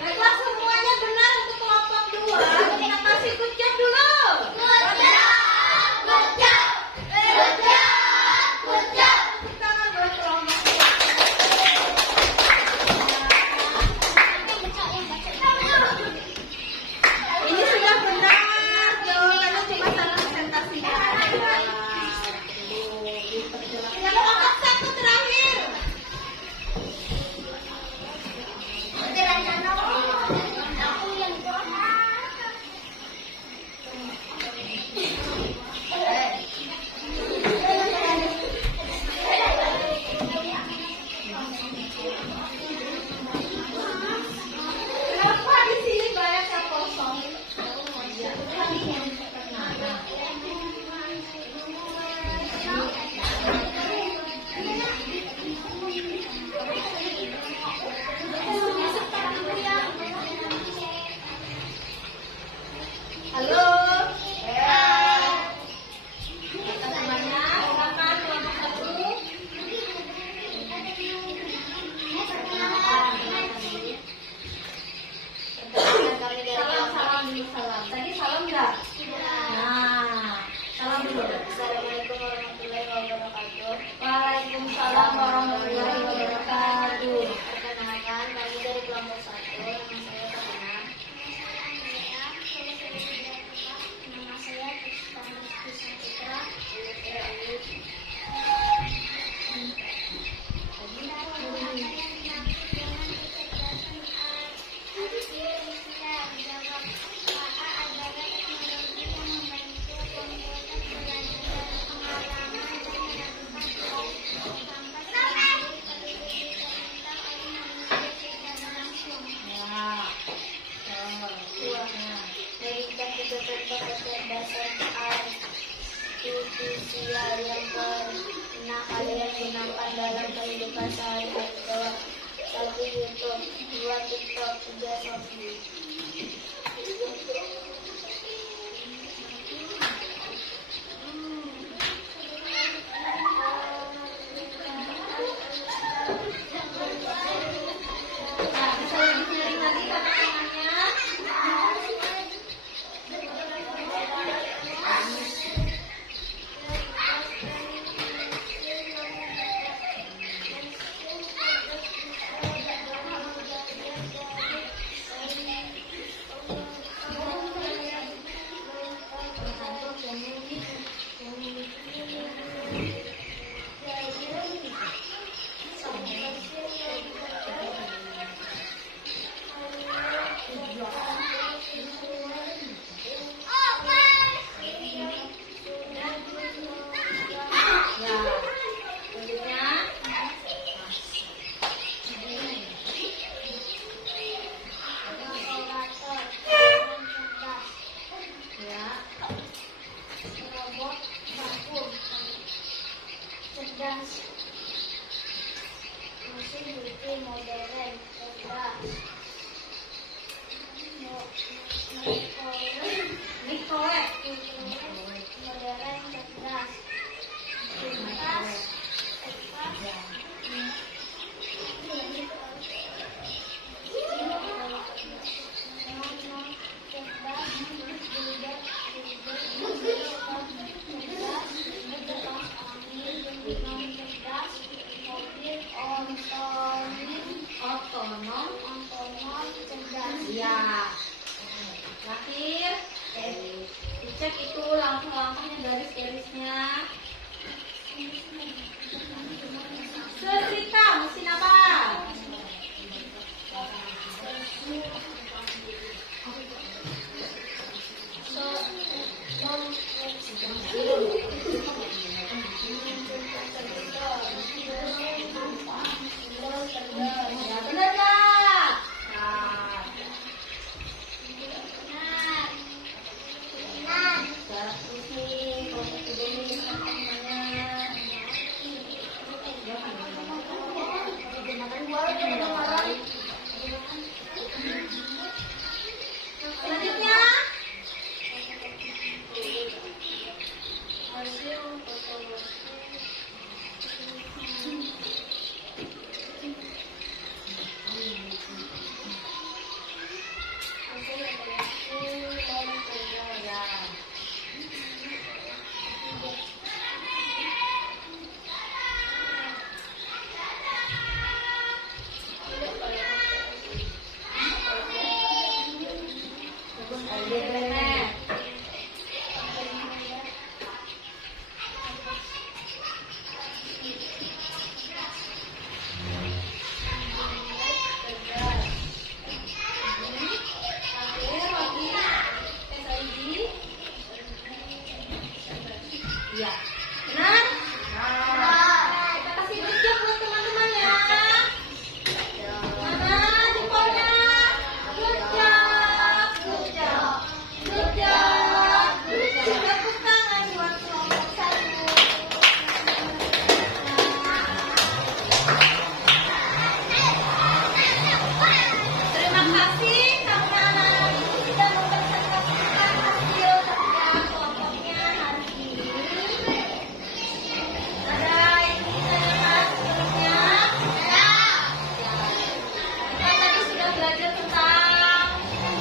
Baiklah semuanya benar untuk kelompok 2. Kita kasih good job dulu. Tepuk tangan buat kelompok 2. Ini sudah benar. Jawabannya cuma salah presentasinya aja. Kita mau angkat satu terakhir. Kenapa di sini banyak yang kosong? Halo. Semuanya, silakan kelompok 1. Salam dulu, salam. Tadi salam enggak? Nah, salam dulu. Assalamualaikum warahmatullahi wabarakatuh. Waalaikumsalam warahmatullahi wabarakatuh. Perkenalkan, kami dari kelompok 1. Nama saya Fatina. Nama saya Tristan Putra. Berikan kecerdasan artifisial yang pernah kalian gunakan dalam kehidupan sehari-hari. Jawab. 1. YouTube, 2. TikTok, 3. Shopee. Nah, bisa lebih sering lagi tanda tangannya. Cek itu langkah-langkahnya, garis-garisnya. Setrika, mesin apa? Ya, benar nggak? Nah, jarak pusing, kalau dulu selanjutnya ya, benar? Kita kasih good job buat teman-teman ya. Mana jempolnya? Good job, good job, good job, good job. Tepuk tangan buat kelompok 1. Terima kasih karena anak-anak itu sudah mempresentasikan hasil kerja kelompoknya hari ini. Ada yang bisa lihat sebelumnya? Kita tadi sudah belajar tentang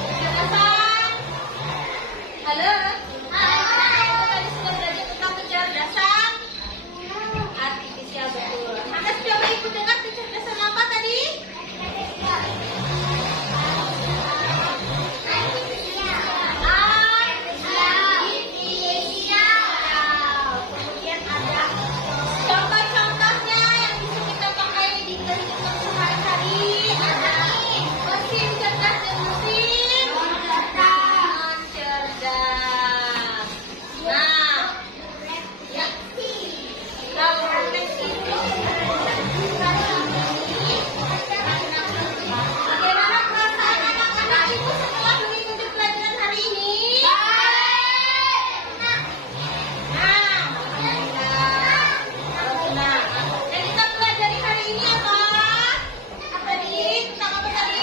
kecerdasan. Halo? Kita tadi sudah belajar tentang kecerdasan artifisial, betul. Anda sudah ikut dengar kecerdasan apa tadi? Kemudian ada contoh-contohnya yang bisa kita pakai di kehidupan sehari-hari. Ada mesin cerdas dan mesin cerdas. Nah, ya, kalau refleksi itu bagaimana perasaan anak-anak itu setelah mengikuti pelajaran hari ini? Nah, yang kita pelajari hari ini apa? Tadi tentang apa tadi?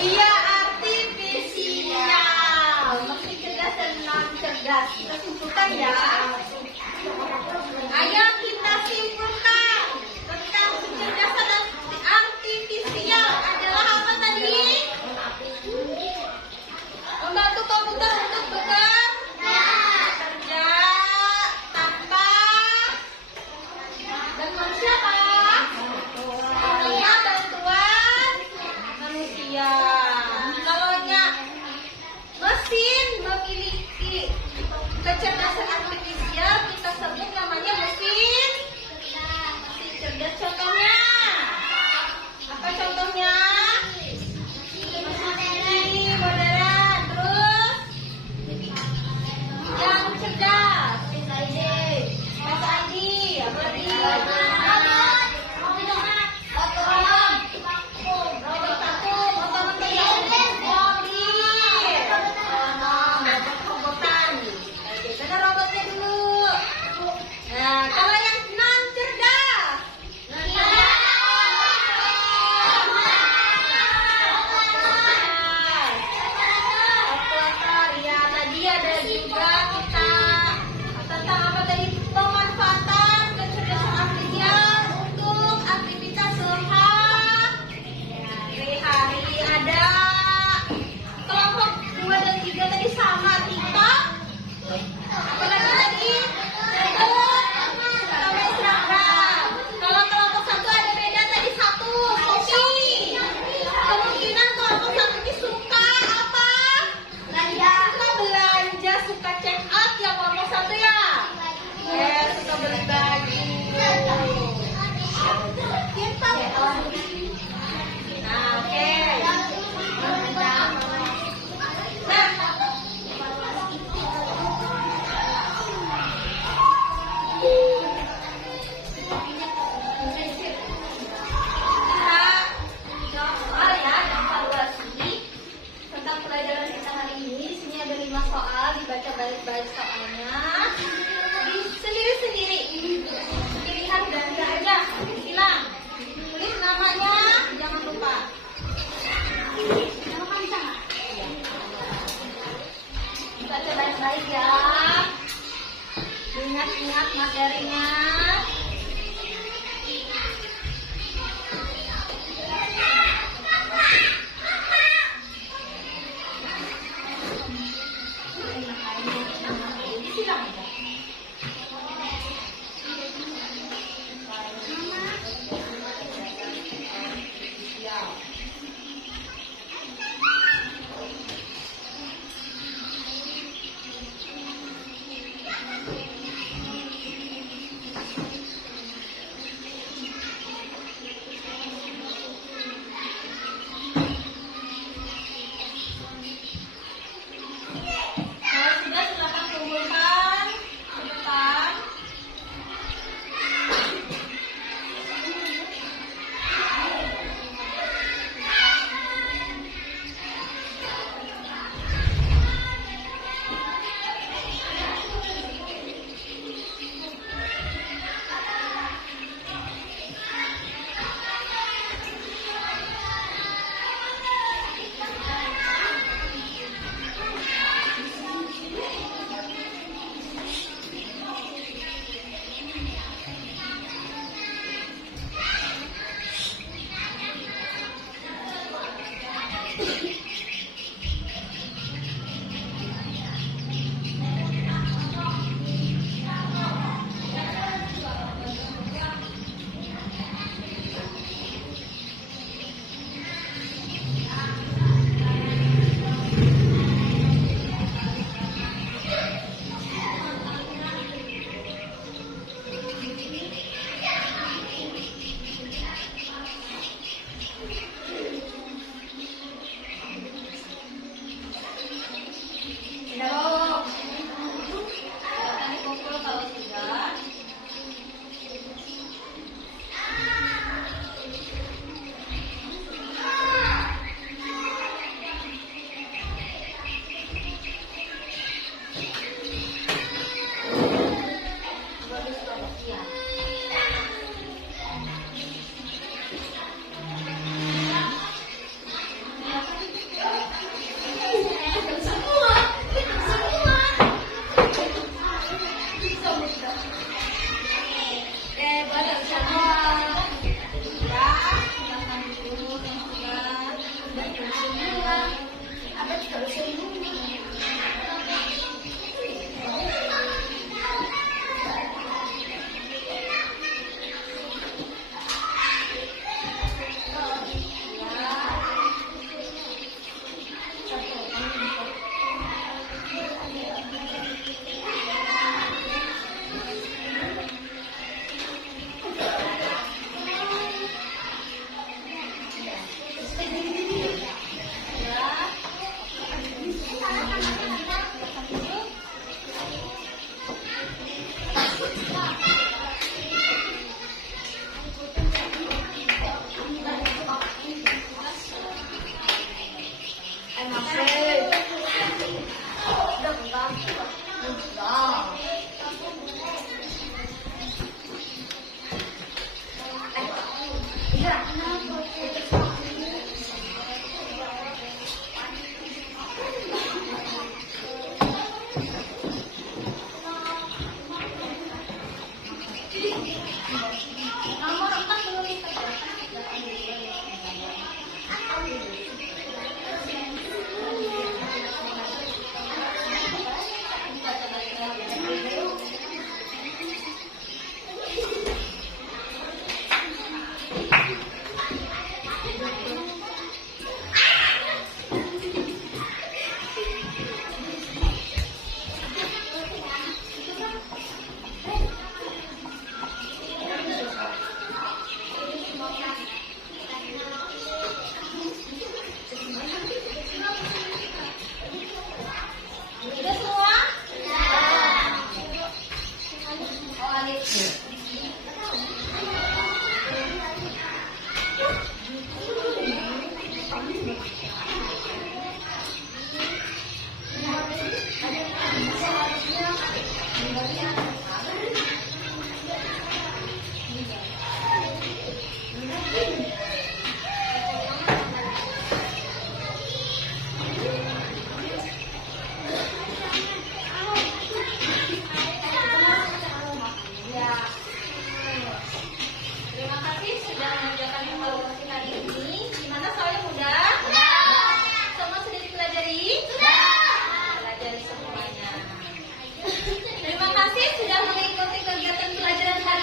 Iya, artifisial. Mesin cerdas dan non cerdas. Kita simpulkan ya. Ayo kita simpulkan tentang kecerdasan dan artifisial adalah apa tadi? Membantu komputer untuk bekerja tanpa bantuan siapa? Tanpa bantuan manusia. Kalaunya mesin memiliki kecerdasan artifisial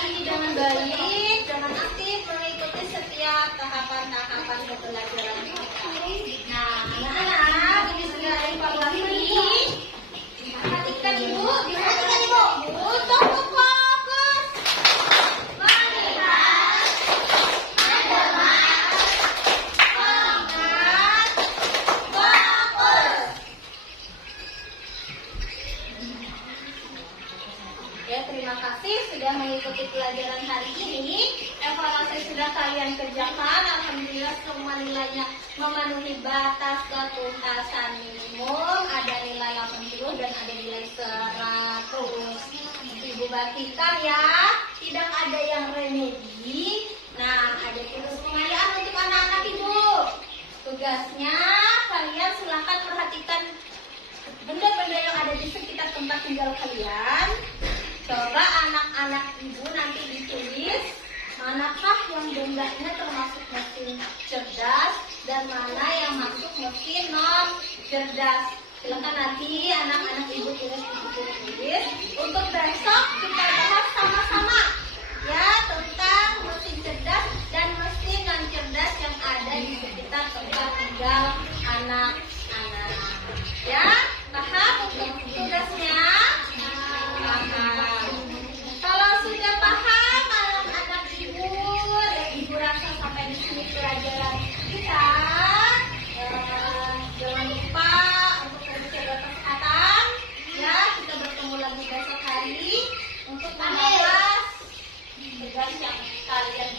dengan baik, dengan aktif mengikuti setiap tahapan-tahapan pembelajaran kita. Nah, anak-anak, ini sudah evaluasi. Perhatikan ibu, perhatikan ibu. Untuk fokus. Melihat, mendengar, mengingat, fokus. Ya, terima kasih sudah mengikuti pelajaran hari ini. Evaluasi sudah kalian kerjakan. Alhamdulillah semua nilainya memenuhi batas ketuntasan minimum. Ada nilai 80 dan ada nilai 100. Ibu bagikan ya, tidak ada yang remedi. Nah, ada tugas pengayaan untuk anak-anak ibu. Tugasnya kalian silakan perhatikan benda-benda yang ada di sekitar tempat tinggal kalian. Coba anak-anak ibu nanti ditulis manakah yang bendanya termasuk mesin cerdas dan mana yang masuk mesin non cerdas. Silakan nanti anak-anak ibu tulis di buku tulis. Untuk besok kita bahas sama-sama ya tentang mesin cerdas dan mesin non cerdas yang ada di sekitar tempat tinggal anak-anak. Ya, paham untuk tugasnya? Paham. Kalau sudah paham anak-anak ibu, ibu rasa sampai di sini pelajaran kita. Jangan lupa untuk jaga kesehatan. Ya, kita bertemu lagi besok hari untuk membahas tugas yang kalian